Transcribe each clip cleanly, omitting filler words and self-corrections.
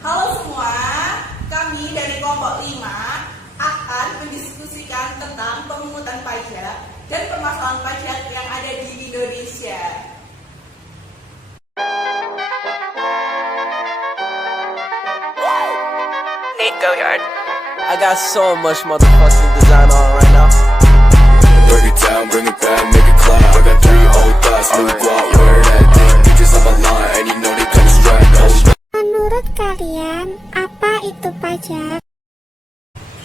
Halo semua, kami dari kelompok 5 akan mendiskusikan tentang pemungutan pajak dan permasalahan pajak yang ada di Indonesia. Nate, go yard. I got so much motherfucking design on right now. Break it down, bring it back, make it clap. I got 3 old thoughts, new guap, wear that thing. Bitches on my line, and you know they come strapped. Menurut kalian, apa itu pajak?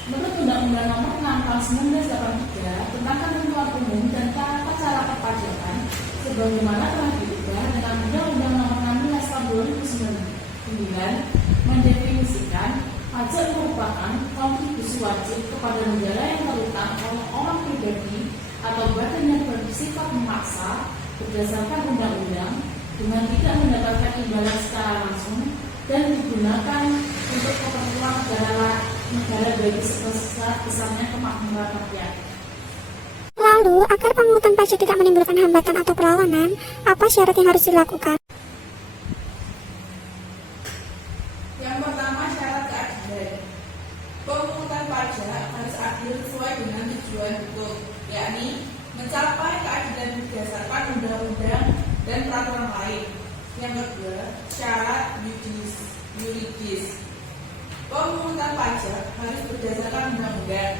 Menurut Undang-Undang Nomor 6 Tahun 1983 tentang Ketentuan Umum dan Tata Cara Perpajakan, sebagaimana telah diubah dengan Undang-Undang Nomor 16 Tahun 2009, mendefinisikan pajak merupakan kontribusi wajib kepada negara yang terutang oleh orang pribadi atau badan yang bersifat memaksa berdasarkan undang-undang dengan tidak mendapatkan imbalan secara langsung dan digunakan untuk keperluan negara bagi sebesar-besarnya kemakmuran rakyat. Lalu, agar pemungutan pajak tidak menimbulkan hambatan atau perlawanan, apa syarat yang harus dilakukan? Yang pertama, syarat keadilan. Pemungutan pajak harus adil sesuai dengan tujuan hukum, yakni mencapai keadilan berdasarkan undang-undang dan peraturan lain. Yang kedua, syarat yuridis. Pemungutan pajak harus berdasarkan undang-undang.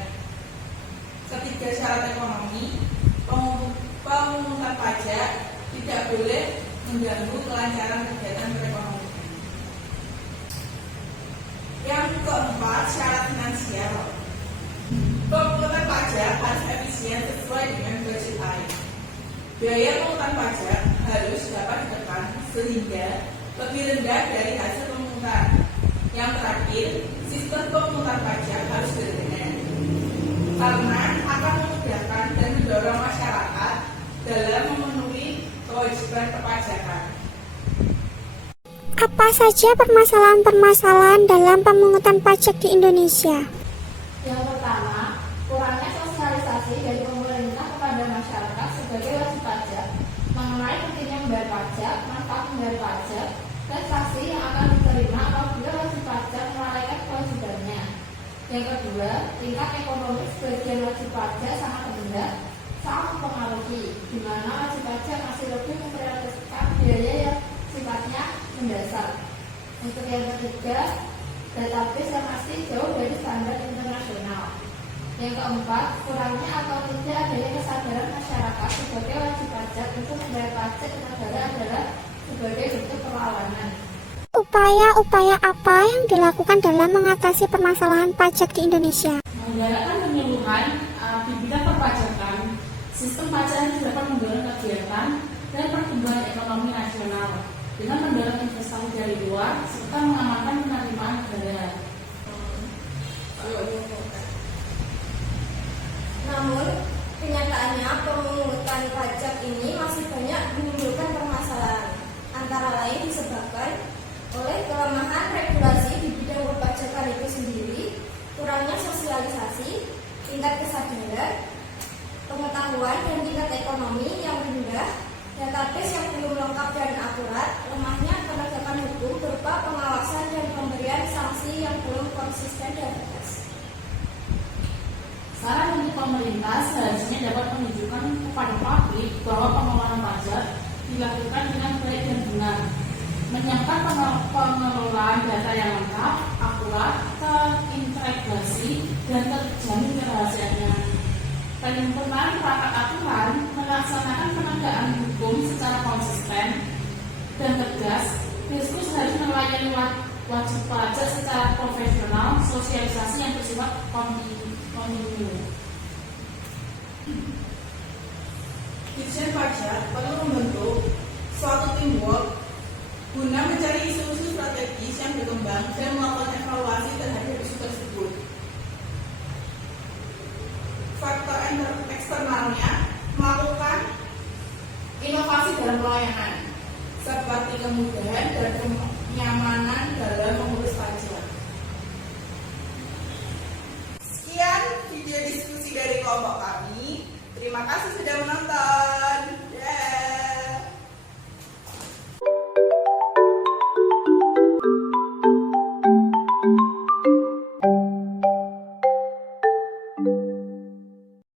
Ketiga, syarat ekonomi. Pemungutan pajak tidak boleh mengganggu kelancaran kegiatan perekonomian. Yang keempat, syarat finansial. Pemungutan pajak harus efisien sesuai dengan budget lain. Biaya pemungutan pajak harus dapat ditekan sehingga lebih rendah dari hasil pemungutan. Yang terakhir, sistem pemungutan pajak harus sederhana karena akan memudahkan dan mendorong masyarakat dalam memenuhi kewajiban perpajakan. Apa saja permasalahan-permasalahan dalam pemungutan pajak di Indonesia? Yang pertama, kurangnya sosialisasi dari pemerintah kepada masyarakat sebagai wajib pajak mengenai pentingnya membayar pajak, manfaat membayar pajak, dan sanksi yang akan diterima apabila wajib pajak melalaikan kewajibannya. Yang kedua, tingkat ekonomi sebagian wajib pajak sangat rendah, sangat mempengaruhi, di mana wajib pajak masih lebih memprioritaskan biaya yang sifatnya mendasar. Untuk yang ketiga, database yang masih jauh dari standar internasional. Yang keempat, kurangnya atau tidak adanya kesadaran masyarakat sebagai wajib pajak untuk membayar pajak ke negara adalah sebagai bentuk perlawanan. Upaya-upaya apa yang dilakukan dalam mengatasi permasalahan pajak di Indonesia? Menggalakkan penyuluhan di bidang perpajakan, sistem pajak yang dapat mendorong kegiatan dan pertumbuhan ekonomi nasional dengan mendorong investasi dari luar serta mengamankan penerimaan negara. Namun, kenyataannya pemungutan pajak ini masih banyak menimbulkan permasalahan, antara lain disebabkan oleh kelemahan regulasi di bidang perpajakan itu sendiri, kurangnya sosialisasi, tingkat kesadaran, pengetahuan dan tingkat ekonomi yang rendah, database yang belum lengkap dan akurat, lemahnya penegakan hukum berupa pengawasan dan pemberian sanksi yang belum konsisten dan tegas. Saran untuk pemerintah seharusnya dapat menunjukkan kepada publik bahwa pengelolaan pajak dilakukan dengan baik dan benar, menyiapkan pengelolaan data yang lengkap, akurat, terintegrasi, dan terjamin kerahasiaannya. Penyempurnaan perangkat aturan, melaksanakan penegakan hukum secara konsisten dan tegas, diskusi harus melayani wajib pajak secara profesional, sosialisasi yang bersifat kontinu. Dirjen Pajak perlu membentuk suatu teamwork guna mencari isu-isu strategis yang berkembang dan melakukan evaluasi terhadap isu tersebut. Faktor eksternalnya melakukan inovasi dalam pelayanan seperti kemudahan dan kenyamanan dalam mengurus pajak. Sekian video diskusi dari kelompok kami. Terima kasih sudah menonton.